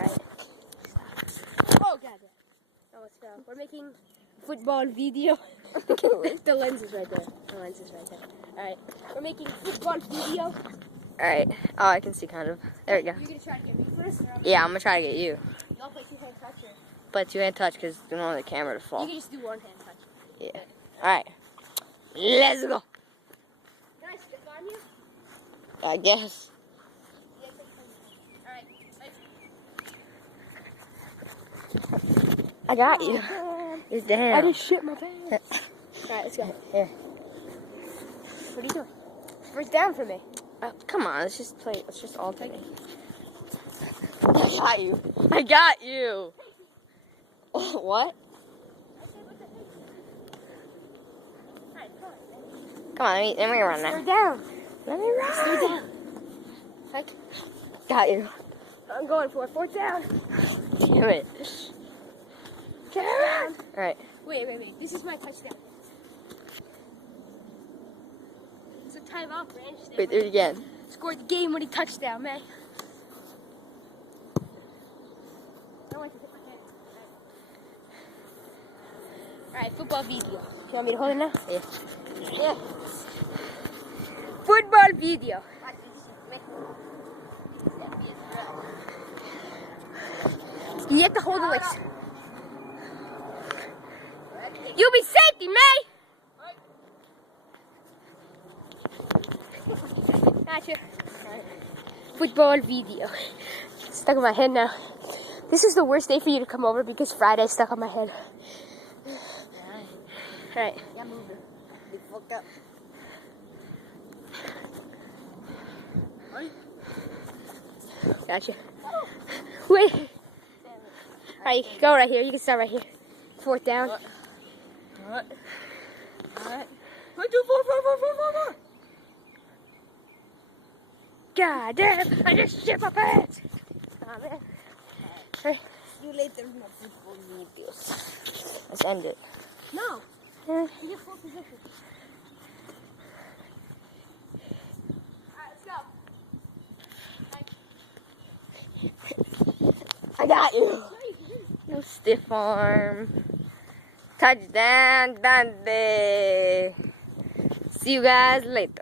Alright. Oh, God. Almost fell. We're making football video. The lens is right there. Alright. We're making football video. Alright. Oh, I can see kind of. There we go. You're going to try to get me first? Yeah, I'm going to try to get you. Y'all play two-hand touch or? But two-hand touch because you don't want the camera to fall. You can just do one-hand touch. Yeah. Alright. Let's go. Can I stick on you? I guess. Alright. I got you. It's down. I just shit my pants. Alright, let's go. Here. What are you doing? First down for me. Come on, let's just play. Let's just alternate. I got you. Oh, what? Come on, let me run now. Third down. Let me run. Third down. Got you. I'm going for it. Fourth down. Damn it. Down. Alright. Wait. This is my touchdown. It's a timeout for Anderson. Wait, do it again. Scored the game-winning touchdown, man. I don't like to hit my head. Alright, football video. You want me to hold it now? Yeah. Football video. You have to hold it like... You'll be safety, May! Gotcha. Football video. It's stuck in my head now. This is the worst day for you to come over because Friday's stuck on my head. Alright. Yeah, move it. They fucked up. Gotcha. Wait. Alright, go right here. You can start right here. Fourth down. Alright. 1, 2, 4, 4, 4, 4, 4, 4. God damn, I just shit my pants. Aw, man. Hey. You later in my football videos. Let's end it. No. Yeah. You get full position. Alright, let's go. I got you. You stiff arm. Touchdown, Dundee. See you guys later.